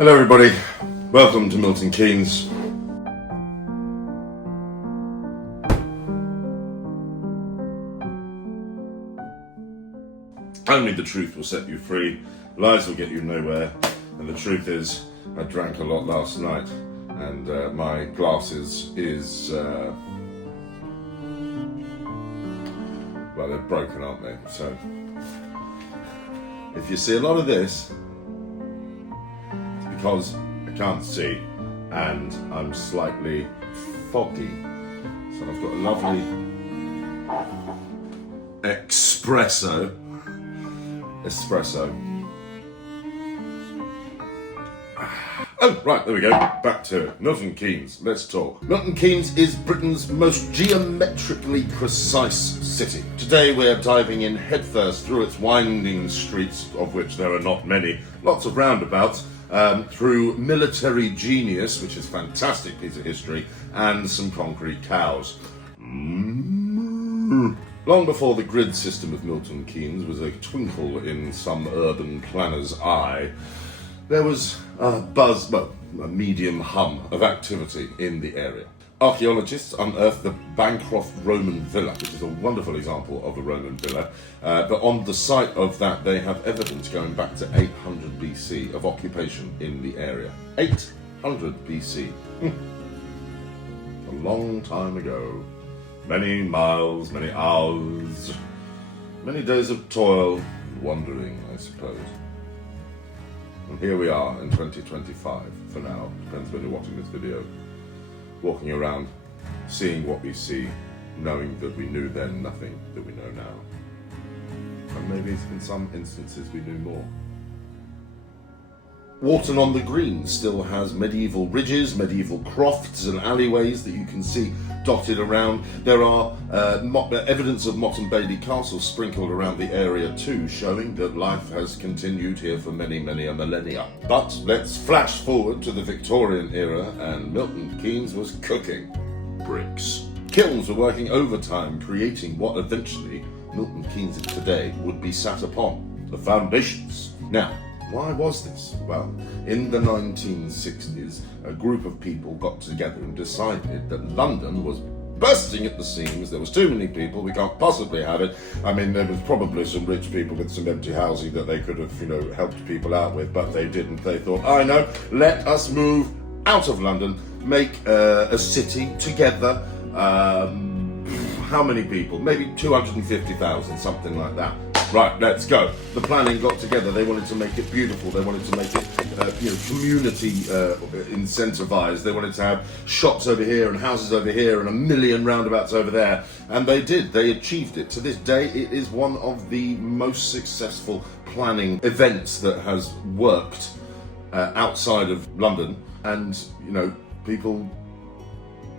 Hello everybody, welcome to Milton Keynes. Only the truth will set you free, lies will get you nowhere, and the truth is, I drank a lot last night, and my glasses well, they're broken, aren't they? So, if you see a lot of this, because I can't see and I'm slightly foggy. So I've got a lovely espresso. Oh, right, there we go. Back to it. Milton Keynes. Let's talk. Milton Keynes is Britain's most geometrically precise city. Today we're diving in headfirst through its winding streets, of which there are not many, lots of roundabouts, through military genius, which is a fantastic piece of history, and some concrete cows. Long before the grid system of Milton Keynes was a twinkle in some urban planner's eye, there was a medium hum of activity in the area. Archaeologists unearthed the Bancroft Roman villa, which is a wonderful example of a Roman villa, but on the site of that they have evidence going back to 800 BC of occupation in the area. 800 BC. A long time ago. Many miles, many hours, many days of toil and wandering, I suppose. And here we are in 2025, for now, depends when you're watching this video, walking around, seeing what we see, knowing that we knew then nothing that we know now. And maybe in some instances we knew more. Walton-on-the-Green still has medieval ridges, medieval crofts and alleyways that you can see dotted around. There are evidence of Motte and Bailey Castle sprinkled around the area too, showing that life has continued here for many, many a millennia. But let's flash forward to the Victorian era, and Milton Keynes was cooking bricks. Kilns were working overtime, creating what eventually Milton Keynes of today would be sat upon, the foundations. Now, why was this? Well, in the 1960s, a group of people got together and decided that London was bursting at the seams. There was too many people, we can't possibly have it. I mean, there was probably some rich people with some empty housing that they could have, helped people out with, but they didn't. They thought, I know, let us move out of London, make a city together. How many people? Maybe 250,000, something like that. Right, let's go. The planning got together. They wanted to make it beautiful. They wanted to make it, community incentivized. They wanted to have shops over here and houses over here and a million roundabouts over there. And they did. They achieved it. To this day, it is one of the most successful planning events that has worked outside of London. And, people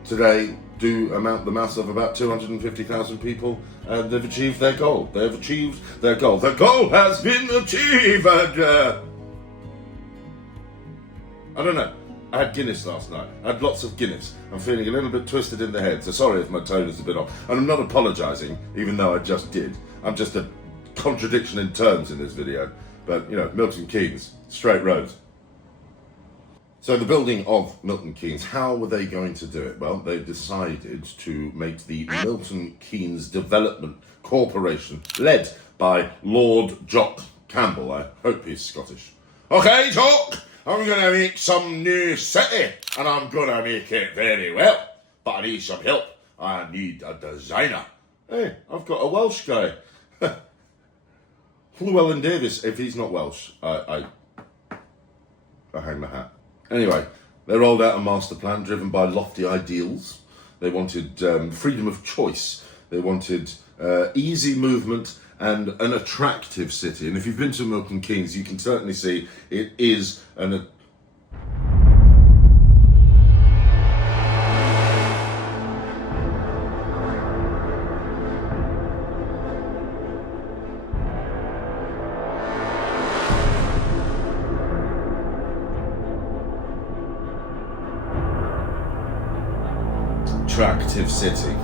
today do amount the mass of about 250,000 people, and they've achieved their goal. They have achieved their goal. The goal has been achieved! I don't know. I had Guinness last night. I had lots of Guinness. I'm feeling a little bit twisted in the head, so sorry if my tone is a bit off. And I'm not apologising, even though I just did. I'm just a contradiction in terms in this video. But, Milton Keynes, straight roads. So the building of Milton Keynes, how were they going to do it? Well, they decided to make the Milton Keynes Development Corporation, led by Lord Jock Campbell. I hope he's Scottish. Okay, Jock, I'm going to make some new city, and I'm going to make it very well. But I need some help. I need a designer. Hey, I've got a Welsh guy. Llewellyn Davis, if he's not Welsh, I hang my hat. Anyway, they rolled out a master plan driven by lofty ideals. They wanted freedom of choice. They wanted easy movement and an attractive city. And if you've been to Milton Keynes, you can certainly see it is an attractive city.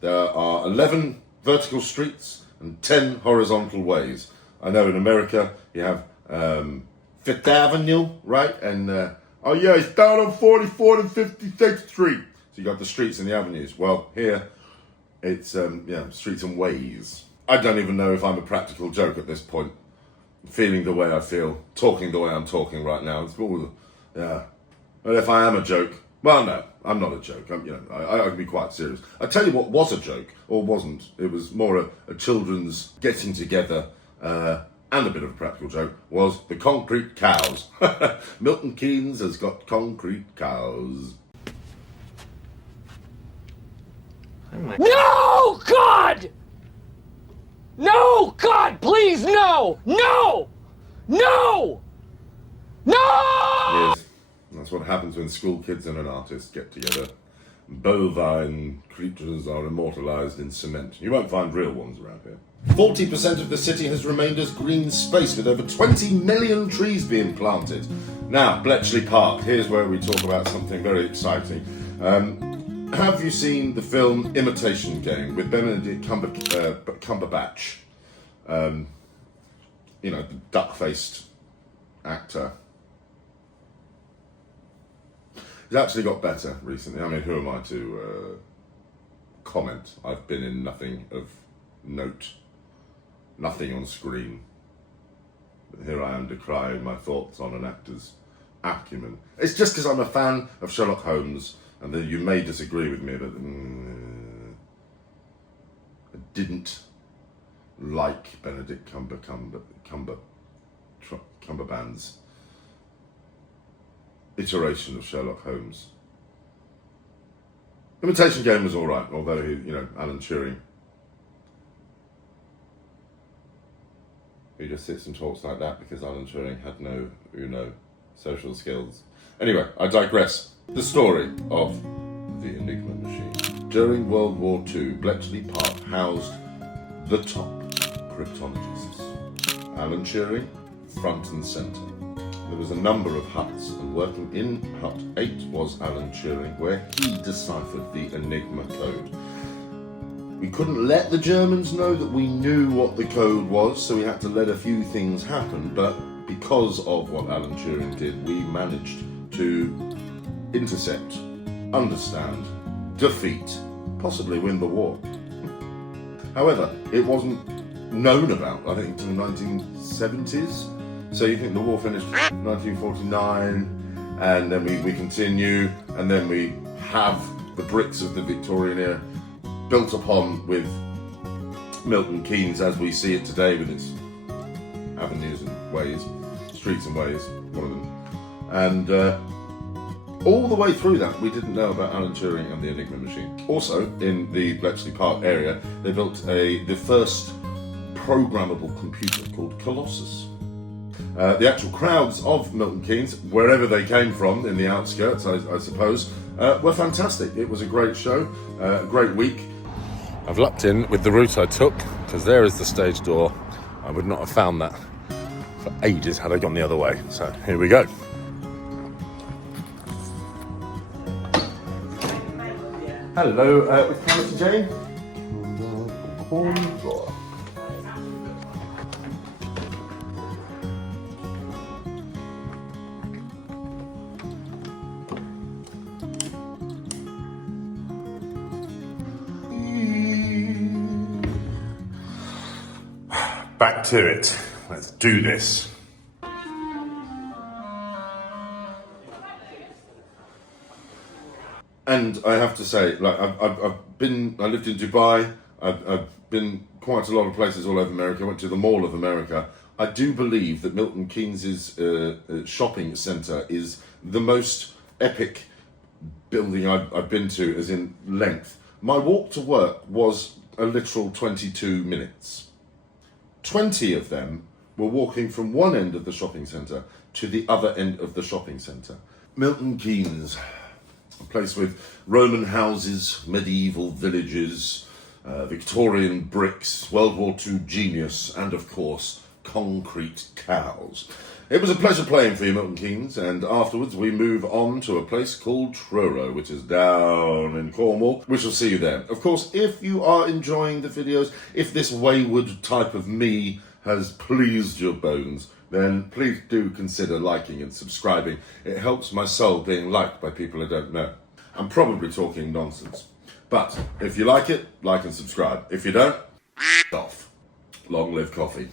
There are 11 vertical streets and 10 horizontal ways. I know in America you have Fifth Avenue, right? And, oh yeah, it's down on 44th and 56th Street. So you got the streets and the avenues. Well, here it's, streets and ways. I don't even know if I'm a practical joke at this point. Feeling the way I feel, talking the way I'm talking right now. It's all, yeah. But if I am a joke, well, no, I'm not a joke. I can be quite serious. I tell you what was a joke, or wasn't. It was more a children's getting together, and a bit of a practical joke, was the concrete cows. Milton Keynes has got concrete cows. No, God! No, God, please, no! No! No! No! Yes, that's what happens when school kids and an artist get together. Bovine creatures are immortalised in cement. You won't find real ones around here. 40% of the city has remained as green space, with over 20 million trees being planted. Now, Bletchley Park, here's where we talk about something very exciting. Have you seen the film Imitation Game with Benedict Cumberbatch? The duck-faced actor. He's actually got better recently. I mean, who am I to comment? I've been in nothing of note, nothing on screen. But here I am decrying my thoughts on an actor's acumen. It's just because I'm a fan of Sherlock Holmes, and that you may disagree with me, but I didn't like Benedict Cumberbatch's iteration of Sherlock Holmes. Imitation Game was all right, although Alan Turing, he just sits and talks like that because Alan Turing had no social skills. Anyway, I digress. The story of the Enigma machine. During World War II, Bletchley Park housed the top cryptologists. Alan Turing, front and centre. There was a number of huts, and working in Hut 8 was Alan Turing, where he deciphered the Enigma code. We couldn't let the Germans know that we knew what the code was, so we had to let a few things happen, but because of what Alan Turing did, we managed to intercept, understand, defeat, possibly win the war. However, it wasn't known about, I think, until the 1970s. So you think the war finished in 1949, and then we continue, and then we have the bricks of the Victorian era built upon with Milton Keynes as we see it today, with its avenues and ways, streets and ways, one of them. And all the way through that, we didn't know about Alan Turing and the Enigma machine. Also, in the Bletchley Park area, they built the first programmable computer called Colossus. The actual crowds of Milton Keynes, wherever they came from, in the outskirts, I suppose, were fantastic. It was a great show, a great week. I've lucked in with the route I took, because there is the stage door. I would not have found that for ages had I gone the other way. So here we go. Hello, with Carlos and Jane. Back to it. Let's do this. And I have to say, like, I lived in Dubai. I've been quite a lot of places all over America. I went to the Mall of America. I do believe that Milton Keynes' shopping centre is the most epic building I've been to, as in length. My walk to work was a literal 22 minutes. 20 of them were walking from one end of the shopping centre to the other end of the shopping centre. Milton Keynes, a place with Roman houses, medieval villages, Victorian bricks, World War II genius, and of course, concrete cows. It was a pleasure playing for you, Milton Keynes, and afterwards we move on to a place called Truro, which is down in Cornwall. We shall see you there. Of course, if you are enjoying the videos, if this wayward type of me has pleased your bones, then please do consider liking and subscribing. It helps my soul being liked by people I don't know. I'm probably talking nonsense. But if you like it, like and subscribe. If you don't, off. Long live coffee.